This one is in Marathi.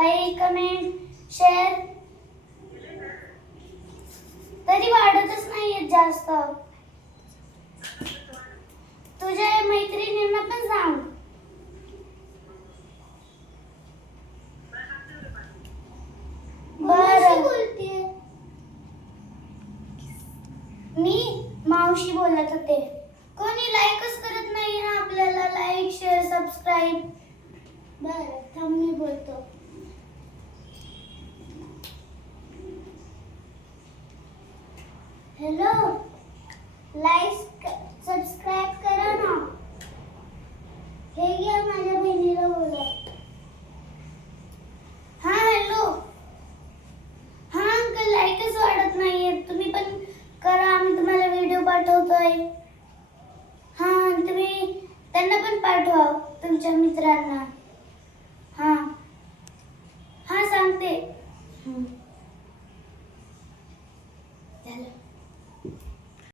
लाईक कमेंट शेअर तरी वाढतच नाहीये जास्त. तुझ्या मैत्रिणींना पण सांग. बरं बोलतेय मी मावशी बोलत होते. कोणी लाईकच करत नाही ना आपल्याला. Like share subscribe. बरं थांब मी बोलतो. हॅलो लाईक सबस्क्राईब करा ना. हे घ्या माझ्या बहिणीला बोला. हा हॅलो. हा अंकल लाईकच वाढत नाहीये. तुम्ही पण करा. आम्ही तुम्हाला व्हिडिओ पाठवतोय. हा तुम्ही त्यांना पण पाठवा तुमच्या मित्रांना.